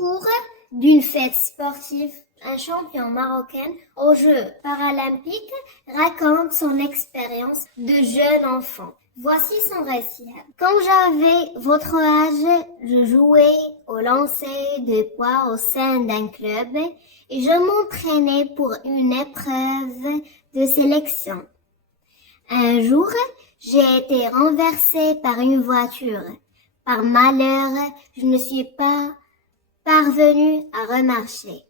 cours d'une fête sportive, un champion marocain aux Jeux paralympiques raconte son expérience de jeune enfant. Voici son récit. Quand j'avais votre âge, je jouais au lancer de poids au sein d'un club et je m'entraînais pour une épreuve de sélection. Un jour, j'ai été renversée par une voiture. Par malheur, je ne suis pas parvenue à remarcher.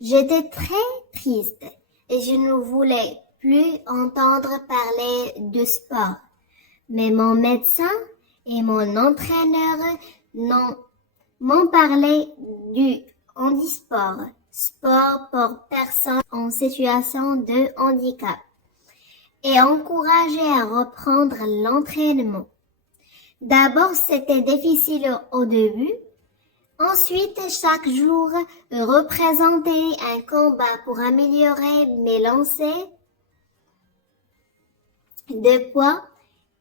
J'étais très triste et je ne voulais plus entendre parler de sport. Mais mon médecin et mon entraîneur m'ont parlé du handisport, sport pour personnes en situation de handicap, et encouragé à reprendre l'entraînement. D'abord, c'était difficile au début. Ensuite, chaque jour, représentait un combat pour améliorer mes lancers de poids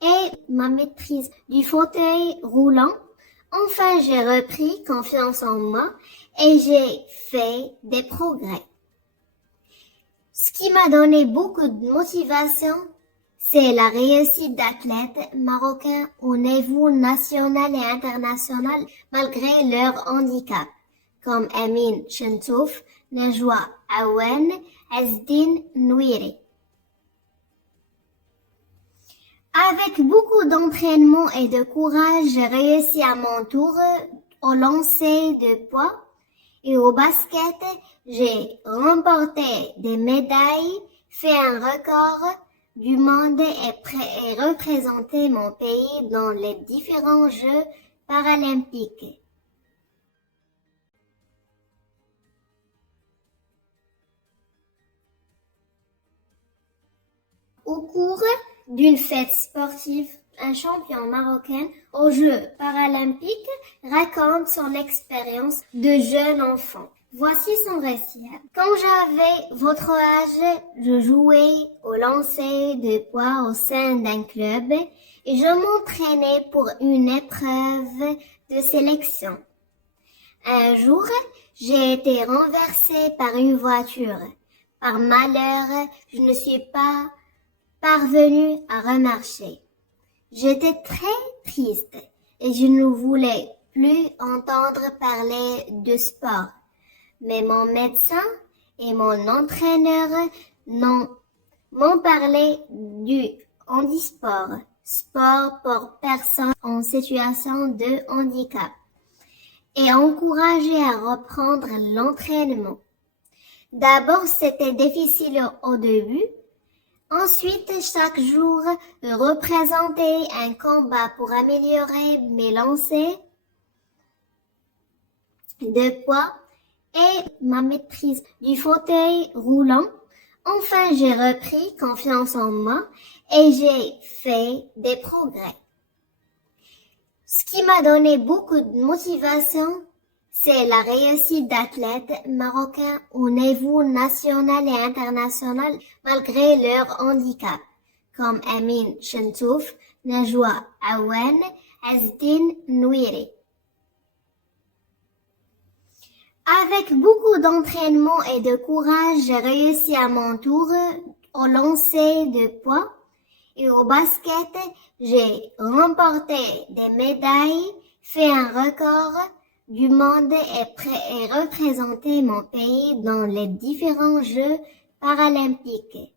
et ma maîtrise du fauteuil roulant. Enfin, j'ai repris confiance en moi et j'ai fait des progrès. Ce qui m'a donné beaucoup de motivation, c'est la réussite d'athlètes marocains au niveau national et international malgré leur handicap, comme Amin Chentouf, Najwa Awen, Azdin Nouiri. Avec beaucoup d'entraînement et de courage, j'ai réussi à mon tour au lancer de poids et au basket. J'ai remporté des médailles, fait un record du monde et représenté mon pays dans les différents Jeux paralympiques. Au cours d'une fête sportive, un champion marocain aux Jeux paralympiques raconte son expérience de jeune enfant. Voici son récit. Quand j'avais votre âge, je jouais au lancer de poids au sein d'un club et je m'entraînais pour une épreuve de sélection. Un jour, j'ai été renversée par une voiture. Par malheur, je ne suis pas parvenue à remarcher. J'étais très triste et je ne voulais plus entendre parler de sport. Mais mon médecin et mon entraîneur m'ont parlé du handisport, sport pour personnes en situation de handicap, et encouragé à reprendre l'entraînement. D'abord, c'était difficile au début. Ensuite, chaque jour, représentait un combat pour améliorer mes lancers de poids et ma maîtrise du fauteuil roulant. Enfin, j'ai repris confiance en moi et j'ai fait des progrès. Ce qui m'a donné beaucoup de motivation, c'est la réussite d'athlètes marocains au niveau national et international malgré leur handicap, comme Amin Chentouf, Najwa Awen, Azdin Nouiri. Avec beaucoup d'entraînement et de courage, j'ai réussi à mon tour au lancer de poids et au basket. J'ai remporté des médailles, fait un record du monde et représenté mon pays dans les différents Jeux paralympiques.